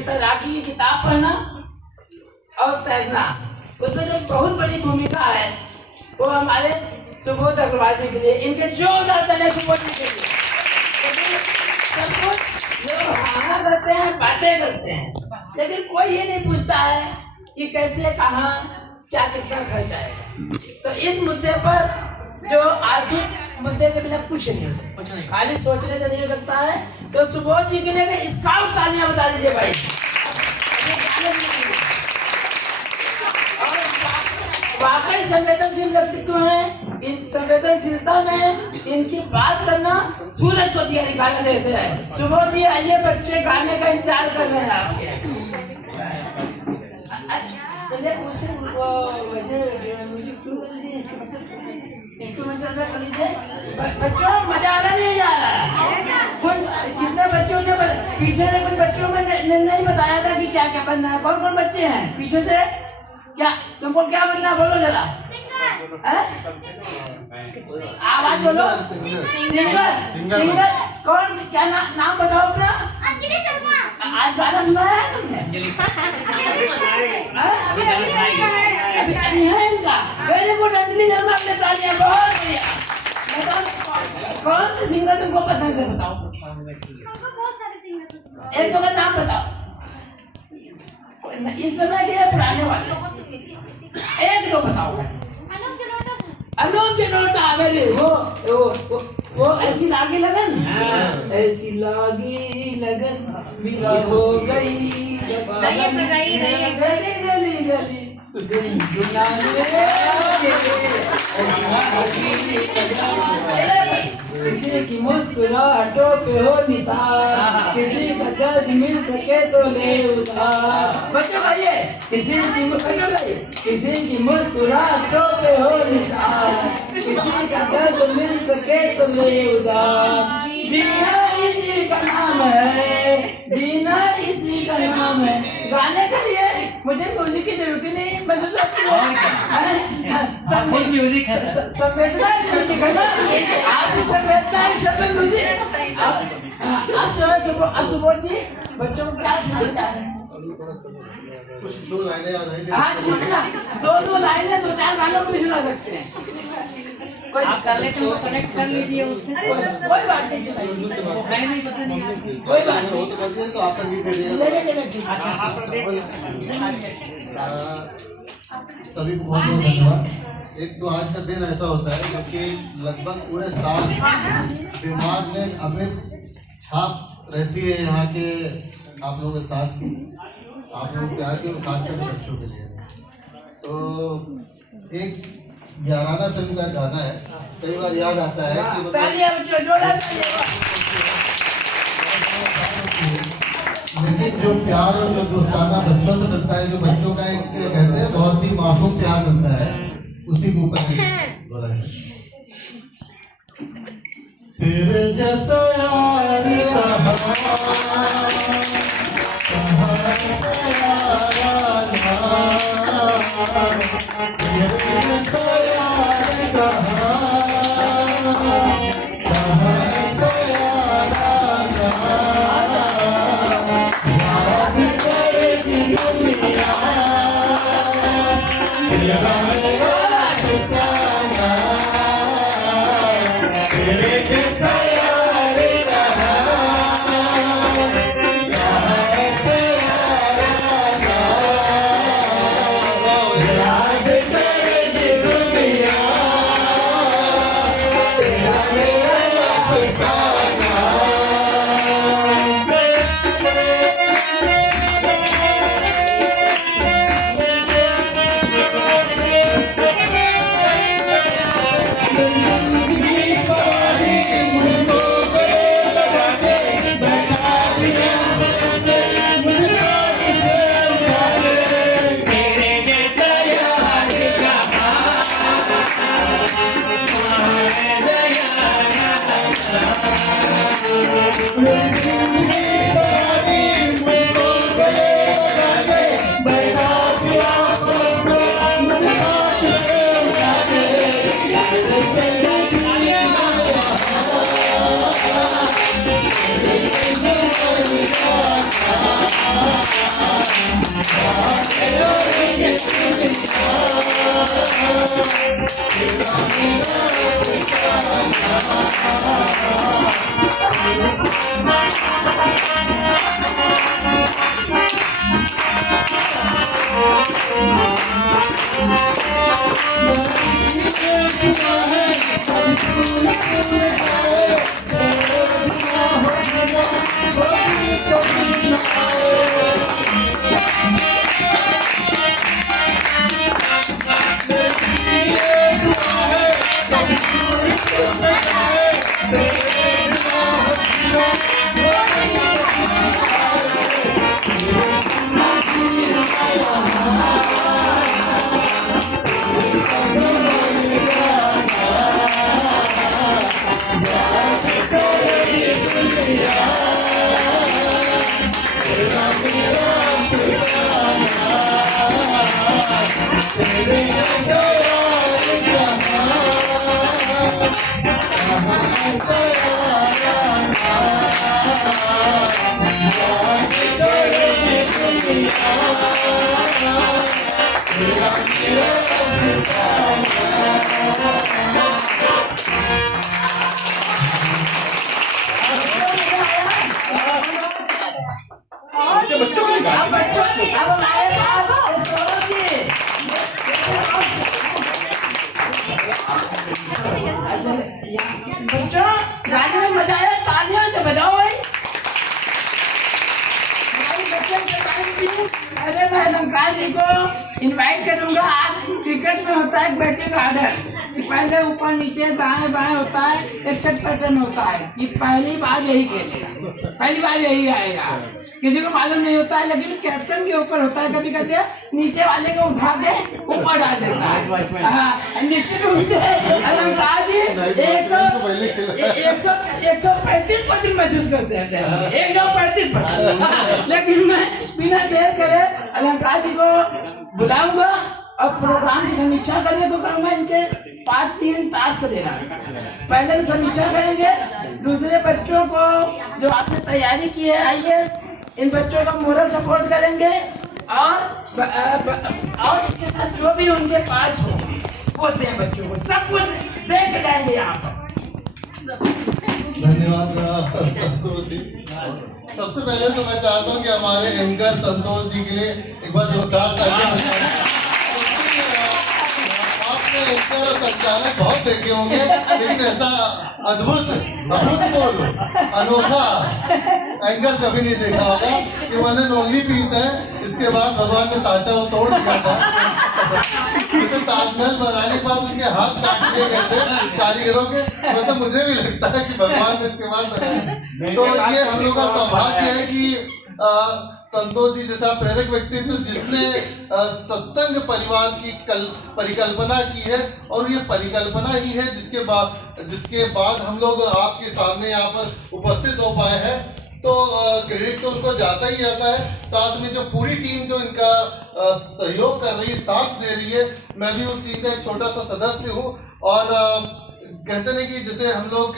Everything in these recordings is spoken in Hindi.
तैराकी की किताब पढ़ना और तैरना, उसमें जो बहुत बड़ी भूमिका है वो हमारे सुबोध अग्रवाल जी के लिए, इनके जोरदार चले सुबोध जी के लिए। सब कुछ लोग हाँ करते हैं, बातें करते हैं, लेकिन कोई ये नहीं पूछता है कि कैसे, कहाँ, क्या, कितना खर्च आएगा। तो इस मुद्दे पर जो आर्थिक मुद्दे के बिना कुछ नहीं हो सकता, खाली सोचने से नहीं हो सकता है। तो सुबोध जी के लिए स्काउट तालियां बता दीजिए भाई। और वाकई संवेदनशील व्यक्तित्व है। इस संवेदनशीलता में इनकी बात करना सूरज को दिया दिखाने जैसे है। सुबोध जी आइए, बच्चे गाने का इंतजार कर रहे हैं आपके। चलिए उसे वैसे म्यूजिक इंस्ट्रूमेंटल में कर लीजिए। बच्चों मजा आ रहा नहीं आ रहा? कितने बच्चों ने पीछे से, कुछ बच्चों में नहीं बताया था कि क्या क्या बनना है? कौन कौन बच्चे हैं पीछे से? क्या तुमको क्या बनना, बोलो जरा। आवाज बोलो। सिंगर। सिंगर कौन, क्या नाम बताओ अपना? आज गाना सुनाया है तुमने? अभी है इनका। वेरी गुड अंजलि शर्मा, अपने तालियां, बहुत बढ़िया। बताओ कौन से सिंगर तुमको पसंद है, बताओ। एक दो का नाम बताओ, इस समय के पुराने वाले एक दो बताओ। अनूप जलोटा, मेरे वो ऐसी लागी लगन, ऐसी लागी लगन मेरा हो गई गली गली गली किसी की मुस्कुराहटों पे हो निसार, किसी का दर्द मिल सके तो ले उधार। बच्चों भाइये, किसी की मुस्कुराहटों पे हो निसार, किसी का दर्द मिल सके तो ले उधार। जीना इसी का नाम है, जीना इसी का नाम है। गाने के लिए मुझे म्यूजिक की जरूरत ही नहीं महसूस होती है। म्यूजिक है, संवेदना म्यूजिक है ना, आप भी संवेदना शब्द म्यूजिक। आप जो है सुबोध जी बच्चों को क्या सुनाना चाह रहे हैं? कुछ दो लाइनें याद है? हाँ, दो लाइनें, दो चार गानों को भी सुना सकते हैं। आप कर लेते हैं, कनेक्ट कर लीजिए उससे, कोई बात नहीं। कोई बात नहीं, तो आपका गीत दे दिया। सभी को बहुत बहुत धन्यवाद। एक तो आज का दिन ऐसा होता है क्योंकि लगभग पूरे साल दिमाग में अमित छाप रहती है यहाँ के आप लोगों के साथ की, आप लोगों के प्यार की, और खासकर बच्चों के लिए। तो एक याराना फिल्म का गाना है, कई बार याद आता है कि लेकिन जो प्यार और जो दोस्ताना बच्चों से मिलता है, जो बच्चों का एक कहते हैं बहुत ही मासूम प्यार मिलता है, उसी के ऊपर बोला है। तेरे जैसा यार ऐसा बच्चों के लिए गाना। अब हमारे पास सौरभ जी बच्चों गाने में मजा आया, तालियों से बजाओ भाई। हमारे बच्चे के टाइम की अरे मैं अलंकार जी को इनवाइट करूंगा। आज क्रिकेट में होता है बैटिंग ऑर्डर, पहले ऊपर नीचे दाएं बाएं होता है, एक सेट पैटर्न होता है। ये पहली बार यही खेलेगा, पहली बार यही आएगा। किसी को मालूम नहीं होता है, लेकिन कैप्टन के ऊपर होता है। कभी कहते हैं नीचे वाले को उठा के ऊपर डाल देता है। हाँ, निश्चित रूप से अलंकार जी 135 पॉइंट महसूस करते हैं, 135। लेकिन मैं बिना देर करे अलंकार जी को बुलाऊंगा और प्रोग्राम की समीक्षा करने को करूंगा। इनके 3 टास्क देना। पहले समीक्षा करेंगे, दूसरे बच्चों को जो आपने तैयारी की है IAS, इन बच्चों का मोरल सपोर्ट करेंगे और इसके साथ जो भी उनके पास हो वो दें बच्चों को, सब कुछ दे के जाएंगे यहाँ पर। धन्यवाद संतोष जी। सबसे पहले तो मैं चाहता हूँ कि हमारे एंकर संतोष जी के लिए एक बार जोरदार तालियां बजाएं। आपने एंकर और संचालक बहुत देखे होंगे, लेकिन ऐसा अद्भुत, अभूतपूर्व, अनोखा एंकर कभी नहीं देखा होगा। कि वन एंड ओनली पीस है। इसके बाद भगवान ने साचा वो तोड़ दिया था। जैसे ताजमहल बनाने के बाद उनके हाथ काट दिए गए थे कारीगरों के, वैसे मुझे भी लगता है कि भगवान ने इसके बाद बनाया। तो ये हम लोग का सौभाग्य है कि संतोष जी जैसा प्रेरक व्यक्तित्व जिसने सत्संग परिवार की परिकल्पना की है, और ये परिकल्पना ही है जिसके बाद हम लोग आपके सामने यहाँ पर उपस्थित हो पाए हैं। तो क्रेडिट तो उनको जाता ही जाता है। साथ में जो पूरी टीम जो इनका सहयोग कर रही है, साथ दे रही है, मैं भी उस टीम का एक छोटा सा सदस्य हूँ। और कहते नहीं कि जैसे हम लोग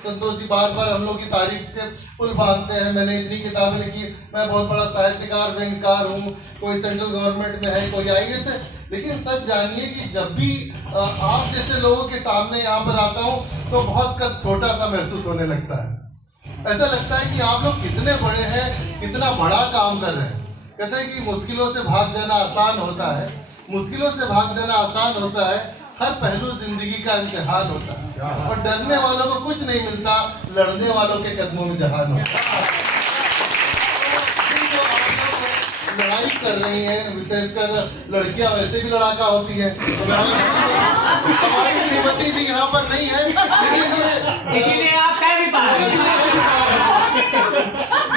संतोष जी बार बार हम लोग की तारीफ के पुल बांधते हैं। मैंने इतनी किताबें लिखी, मैं बहुत बड़ा साहित्यकार व्यंगकार हूँ, कोई सेंट्रल गवर्नमेंट में है, कोई IAS है। लेकिन सच जानिए कि जब भी आप जैसे लोगों के सामने यहाँ पर आता हूँ तो बहुत कद छोटा सा महसूस होने लगता है। ऐसा लगता है कि आप लोग कितने बड़े हैं, कितना बड़ा काम कर रहे हैं। कहते हैं कि मुश्किलों से भाग जाना आसान होता है, मुश्किलों से भाग जाना आसान होता है, हर पहलू जिंदगी का इम्तिहान होता है। और डरने वालों को कुछ नहीं मिलता, लड़ने वालों के कदमों में जहान होता है। लड़ाई कर रही हैं, विशेषकर लड़कियां वैसे भी लड़ाका होती हैं। तो हमारी श्रीमती जी यहाँ पर नहीं है, इसीलिए आप कह भी पा रहे हैं।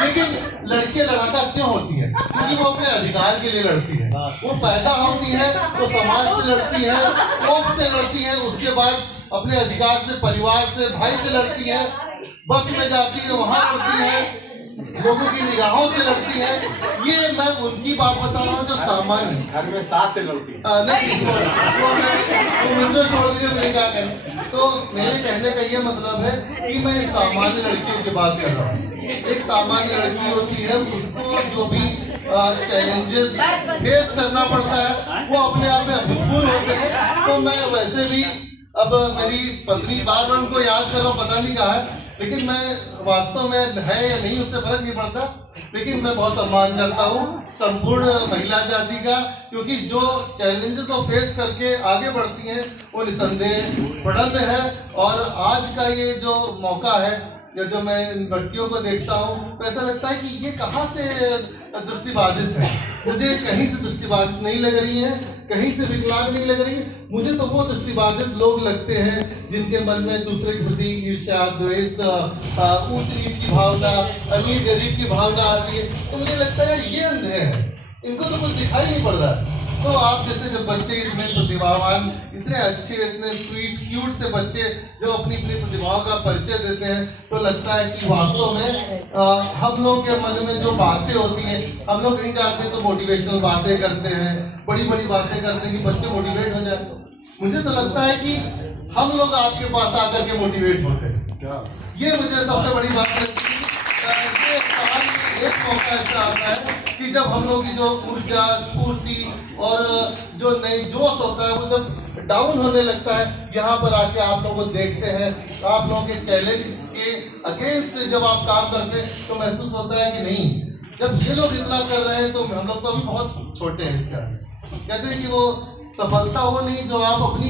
लेकिन लड़कियां लड़ाका क्यों होती हैं? क्योंकि वो अपने अधिकार के लिए लड़ती है। वो पैदा होती है तो समाज से लड़ती है, मोक्ष से लड़ती है, उसके बाद अपने अधिकार से, परिवार से, भाई से लड़ती है, बस में जाती है वहां लड़ती है, लोगों की निगाहों से लड़ती है। ये मैं उनकी बात बता रहा हूँ जो सामान्य घर में सास से लड़ती है। नहीं, वो मुझे छोड़ दिया, मैं क्या करूं। तो मेरे कहने का ये मतलब है कि मैं सामान्य लड़कियों की बात कर रहा हूँ। एक सामान्य लड़की होती है, उसको जो भी चैलेंजेस फेस करना पड़ता है वो अपने आप में अभूतपूर्व होते हैं। तो मैं वैसे भी, अब मेरी पत्नी बार बार उनको याद कर रहा हूँ, पता नहीं कहा है, लेकिन मैं वास्तव में है या नहीं उससे फर्क नहीं पड़ता। लेकिन मैं बहुत सम्मान करता हूँ संपूर्ण महिला जाति का, क्योंकि जो चैलेंजेस को फेस करके आगे बढ़ती हैं वो निसंदेह प्रणम्य है। और आज का ये जो मौका है, या जो मैं इन बच्चियों को देखता हूँ, तो ऐसा लगता है कि ये कहाँ से दृष्टिबाधित है। मुझे कहीं से दृष्टिबाधित नहीं लग रही है, कहीं से विकलांग नहीं लग रही। मुझे तो वो दृष्टिबाधित लोग लगते हैं जिनके मन में दूसरे के प्रति ईर्ष्या, द्वेष, ऊंच नीच की भावना, अमीर गरीब की भावना आती है। तो मुझे लगता है ये अंधे हैं, इनको तो कुछ दिखाई नहीं पड़ रहा। तो आप जैसे जो बच्चे इतने प्रतिभावान, इतने अच्छे, इतने स्वीट क्यूट से बच्चे जो अपनी अपनी प्रतिभाओं का परिचय देते हैं, तो लगता है कि वास्तव में हम लोग के मन में जो बातें होती हैं, हम लोग कहीं जाते हैं तो मोटिवेशनल बातें करते हैं, बड़ी बड़ी बातें करते हैं कि बच्चे मोटिवेट हो जाए। मुझे तो लगता है कि हम लोग आपके पास आकर के मोटिवेट होते हैं। ये मुझे सबसे बड़ी बात लगती है। ये समाज में एक मौका ऐसा आता है कि जब हम लोग की जो ऊर्जा, स्फूर्ति और जो नई जोश होता है वो जब डाउन होने लगता है, यहाँ पर आके आप लोग को देखते हैं, तो आप लोगों के चैलेंज के अगेंस्ट जब आप काम करते हैं तो महसूस होता है कि नहीं, जब ये लोग इतना कर रहे हैं तो हम लोग तो अभी बहुत छोटे हैं। इसका कहते हैं कि वो सफलता वो नहीं जो आप अपनी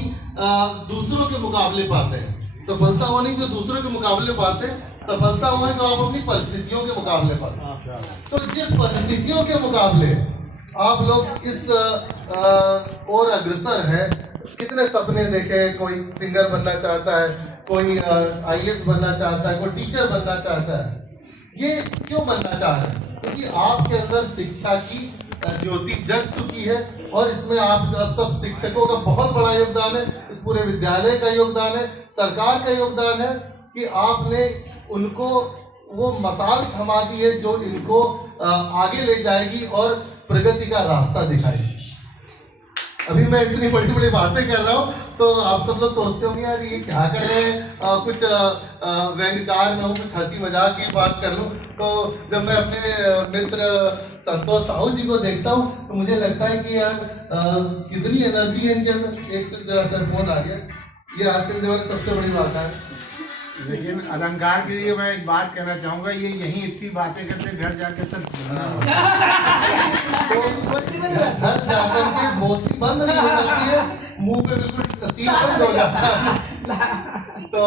दूसरों के मुकाबले पाते हैं, सफलता वो नहीं जो दूसरों के मुकाबले पाते हैं, सफलता वो है जो आप अपनी परिस्थितियों के मुकाबले पाते हैं। तो जिस परिस्थितियों के मुकाबले आप लोग इस और अग्रसर है, कितने सपने देखे, कोई सिंगर बनना चाहता है, कोई IAS बनना चाहता है, कोई टीचर बनना चाहता है। ये क्यों बनना चाह रहे हैं? क्योंकि आपके अंदर शिक्षा की ज्योति जग चुकी है और इसमें आप सब शिक्षकों का बहुत बड़ा योगदान है, इस पूरे विद्यालय का योगदान है, सरकार का योगदान है कि आपने उनको वो मसाल थमा दी है जो इनको आगे ले जाएगी और प्रगति का रास्ता दिखाएगी। अभी मैं इतनी बड़ी बड़ी बातें कर रहा हूँ तो आप सब लोग सोचते होंगे यार ये क्या कर रहे हैं, कुछ व्यंग्यकार में हूँ, कुछ हंसी मजाक की बात कर लूँ। तो जब मैं अपने मित्र संतोष साहू जी को देखता हूँ तो मुझे लगता है कि यार कितनी एनर्जी है इनके अंदर। एक से जरा सर फोन आ गया, ये आज के जमाने सबसे बड़ी बात है। लेकिन अलंकार के लिए मैं एक बात कहना चाहूंगा, ये यही इतनी बातें करते घर जाके सब तो घर जाकर के मोती बंद नहीं हो जाती है, मुंह पे बिल्कुल तस्वीर बंद हो जाता है। तो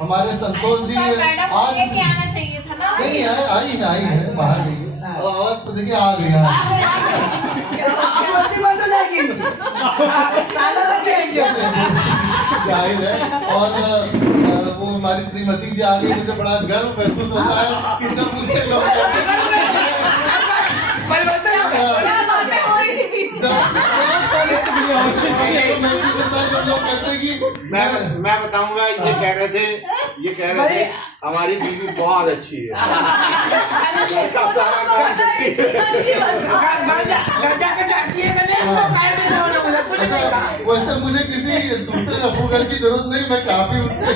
हमारे संतोष जी आज आना चाहिए था ना। नहीं आई है बाहर गई है और आवाज तो देखिए आ गई जाहिर है। और वो हमारी श्रीमती जी आ गई, मुझे बड़ा गर्व महसूस होता है कि जब मुझे लोग महसूस होता है जब लोग कहते हैं कि मैं बताऊंगा, ये कह रहे थे हमारी बीवी बहुत अच्छी है। वैसे मुझे किसी दूसरे अबू घर की जरूरत नहीं, मैं काफी उससे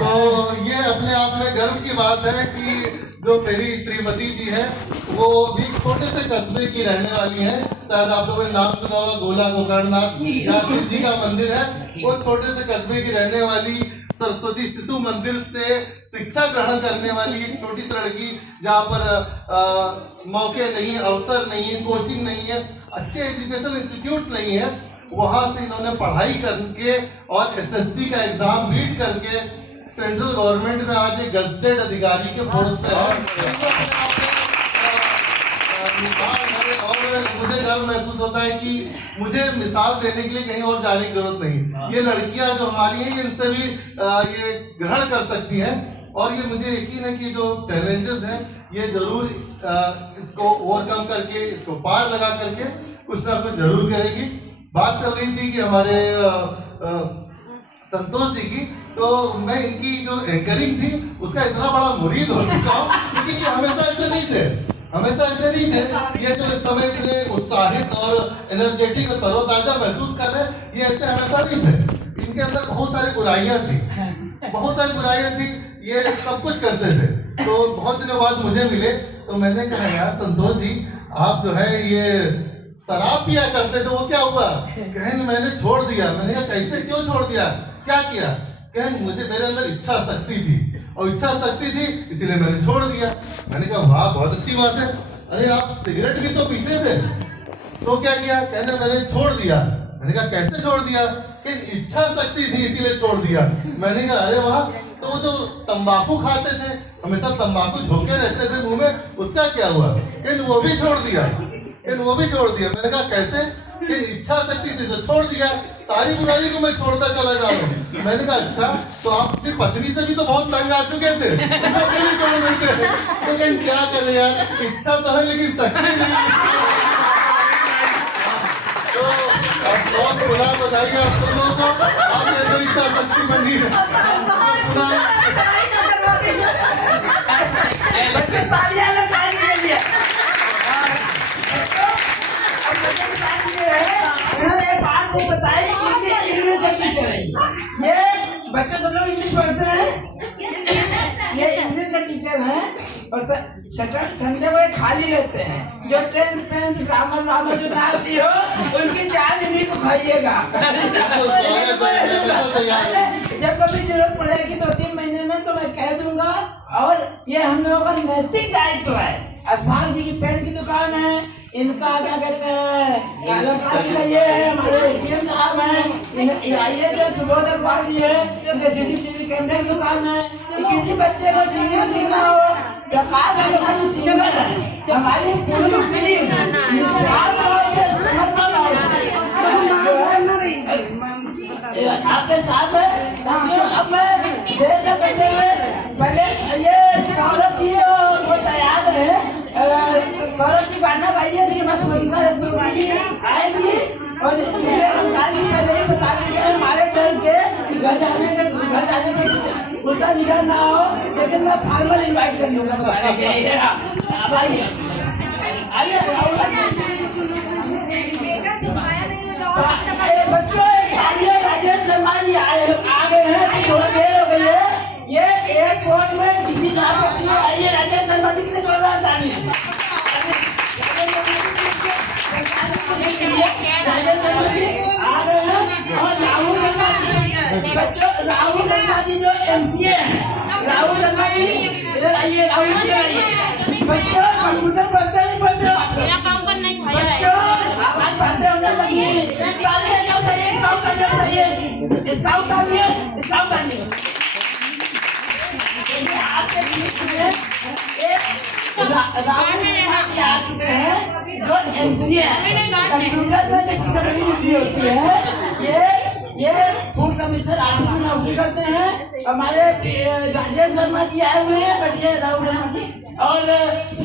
तो ये अपने आप में गर्व की बात है कि जो मेरी श्रीमती जी है वो भी छोटे से कस्बे की रहने वाली है। शायद आप लोगों ने नाम सुना होगा, गोला गोकर्णनाथ जहाँ शिव जी का मंदिर है, वो छोटे से कस्बे की रहने वाली सरस्वती शिशु मंदिर से शिक्षा ग्रहण करने वाली एक छोटी सी लड़की, जहाँ पर मौके नहीं, अवसर नहीं है, कोचिंग नहीं है, अच्छे एजुकेशन इंस्टीट्यूट्स नहीं है, वहाँ से इन्होंने पढ़ाई करके और SSC का एग्जाम बीट करके सेंट्रल गवर्नमेंट में आज एक गजेटेड अधिकारी के पोस्ट पे है। और मुझे गर्व महसूस होता है कि मुझे मिसाल देने के लिए कहीं और जाने की जरूरत नहीं। ये लड़कियां जो हमारी हैं, इनसे भी ये ग्रहण कर सकती हैं और ये मुझे यकीन है कि जो चैलेंजेस हैं ये जरूर इसको ओवरकम करके, इसको पार लगा करके कुछ ना कुछ जरूर करेगी। बात चल रही थी कि हमारे संतोष जी की, तो मैं इनकी जो एंकरिंग थी उसका इतना बड़ा मुरीद हो चुका हूँ, क्योंकि ये हमेशा ऐसे नहीं थे, हमेशा ऐसे नहीं थे। ये जो इस समय इतने उत्साहित और एनर्जेटिक और तरोताजा महसूस कर रहे हैं, ये ऐसे हमेशा नहीं थे। इनके अंदर बहुत सारी बुराइयां थी, बहुत सारी बुराइयां थी, ये सब कुछ करते थे। तो बहुत दिनों बाद मुझे मिले तो मैंने कहा यार संतोष जी, आप जो है ये शराब पिया करते थे, वो क्या हुआ? कहें मैंने छोड़ दिया। मैंने कहा कैसे, क्यों छोड़ दिया, क्या किया? कहें मुझे, मेरे अंदर इच्छा शक्ति थी और इच्छा शक्ति थी इसीलिए मैंने छोड़ दिया। मैंने कहा वाह, बहुत अच्छी बात है। अरे आप सिगरेट भी तो पीते थे, तो क्या किया? कहने मैंने छोड़ दिया। मैंने कहा कैसे छोड़ दिया? कि इच्छा शक्ति थी इसीलिए छोड़ दिया। मैंने कहा अरे वाह, तो वो जो तंबाकू खाते थे, हमेशा तंबाकू झोंके रहते थे मुंह में, उसका क्या हुआ? कि वो भी छोड़ दिया, वो भी छोड़ दिया। मैंने कहा कैसे? कि इच्छा शक्ति थी तो छोड़ दिया, सारी बुराई को मैं छोड़ता चला जा रहा हूँ। मैंने कहा अच्छा, तो आप अपनी पत्नी से भी तो बहुत तंग आ चुके थे, उनको क्यों नहीं छोड़ देते? तो कहीं क्या करें यार, इच्छा तो है लेकिन शक्ति नहीं। तो अब बहुत बुरा बधाई आप सब लोगों को, आपके अंदर इच्छा शक्ति बनी उन्होंने एक बात नहीं बताई कि ये बच्चों सब लोग इंग्लिश पढ़ते हैं। ये इंग्लिश का टीचर है और संडे को ये खाली रहते हैं। जो टेंस ग्रामर जो ना आती हो उनकी जान इन्हीं को खाइएगा। जब कभी जरूरत पड़ेगी 2-3 महीने में तो मैं कह दूंगा। और ये हम लोगों का नैतिक दायित्व है। अशफाक जी की पेन की दुकान है, इनका क्या कहते हैं ये है, हमारे एटीएम साहब हैं, IAS सुबोध अग्रवाल जी है, इनके CCTV कैमरे की दुकान है। किसी बच्चे को सीनियर सीखना हो या काश हमारी सीनियर है, हमारी पूरी पीढ़ी आपके साथ है साथियों। अब मैं देर न करते हुए पहले ये सौरभ जी वो तैयार है। सौरभ जी गाना गाइए कि बस आएंगी और पहले ही बता देंगे हमारे डर के घर जाने में उल्टा सीधा ना हो। लेकिन मैं फार्मल इन्वाइट कर लूंगा गाने के लिए। अब आइए बच्चों, राजेंद्र शर्मा जी आ गए हैं। थोड़ी देर हो गई है। ये एयरपोर्ट में डीजी साहब आइए। राजेंद्र शर्मा जी कितने जोरदार ताली। राजेंद्र शर्मा जी आ गए हैं। और राहुल शर्मा जी, बच्चों राहुल शर्मा जी जो MCA है, राहुल शर्मा जी इधर आइए। राहुल जी आइए। बच्चों कंप्यूटर पढ़ते नहीं पढ़ते हो? बच्चों आवाज पढ़ते होने लगी। स्काउट आइए। आपके बीच में एक राहुल शर्मा जी आ चुके हैं जो MCA है। कंप्यूटर में जो सबसे बड़ी डिग्री होती है ये फूड कमिश्नर ऑफिस में नौकरी करते हैं। हमारे राजेंद्र शर्मा जी आए हुए हैं। बैठिए राहुल शर्मा जी। और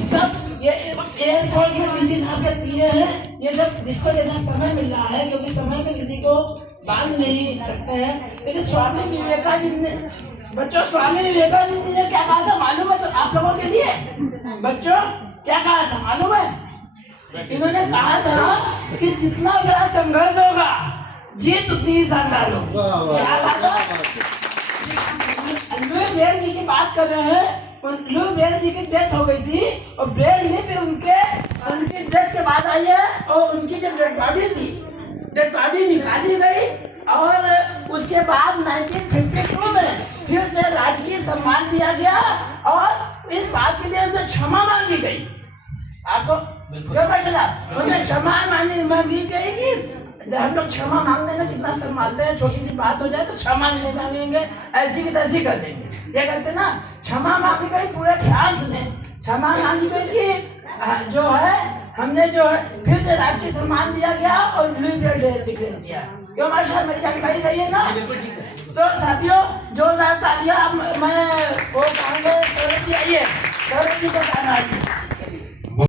सब ये एयरपोर्ट में डीजी साहब के PA हैं। ये सब जिसको जैसा समय मिल रहा है, क्योंकि समय में किसी को बांध नहीं सकते हैं। लेकिन स्वामी विवेकानंद ने क्या कहा था मालूम है? तो आप लोगों के लिए बच्चों क्या कहा था मालूम है? इन्होंने कहा था कि जितना बड़ा संघर्ष होगा जीत उतनी ही शानदार होगी। लुई ब्रेल जी की बात कर रहे हैं। लुई ब्रेल जी की डेथ हो गई थी और ब्रेल लिप उनकी डेथ के बाद आई है। और उनकी जो डेड बॉडी निकाली गई और उसके बाद 1952 में फिर से राजकीय सम्मान दिया गया और इस बात के लिए उनसे क्षमा मांगी गई। आपको उनसे क्षमा मांगी गई कि हम लोग क्षमा मांगने में कितना शर्माते हैं। छोटी सी बात हो जाए तो क्षमा नहीं मांगेंगे, ऐसी की तैसी कर देंगे। ये कहते ना, क्षमा मांगी गई पूरे फ्रांस ने। क्षमा मांगी गई कि जो है हमने जो है फिर से राजकीय सम्मान दिया गया और लुई ब्रेल डिक्लेयर किया। क्यों हमारे साथ मेरी जानकारी सही है ना? तो साथियों जोरदार तालियां। मैं वो कहूँगा सौरभ जी आइए। सौरभ जी का गाना आइए।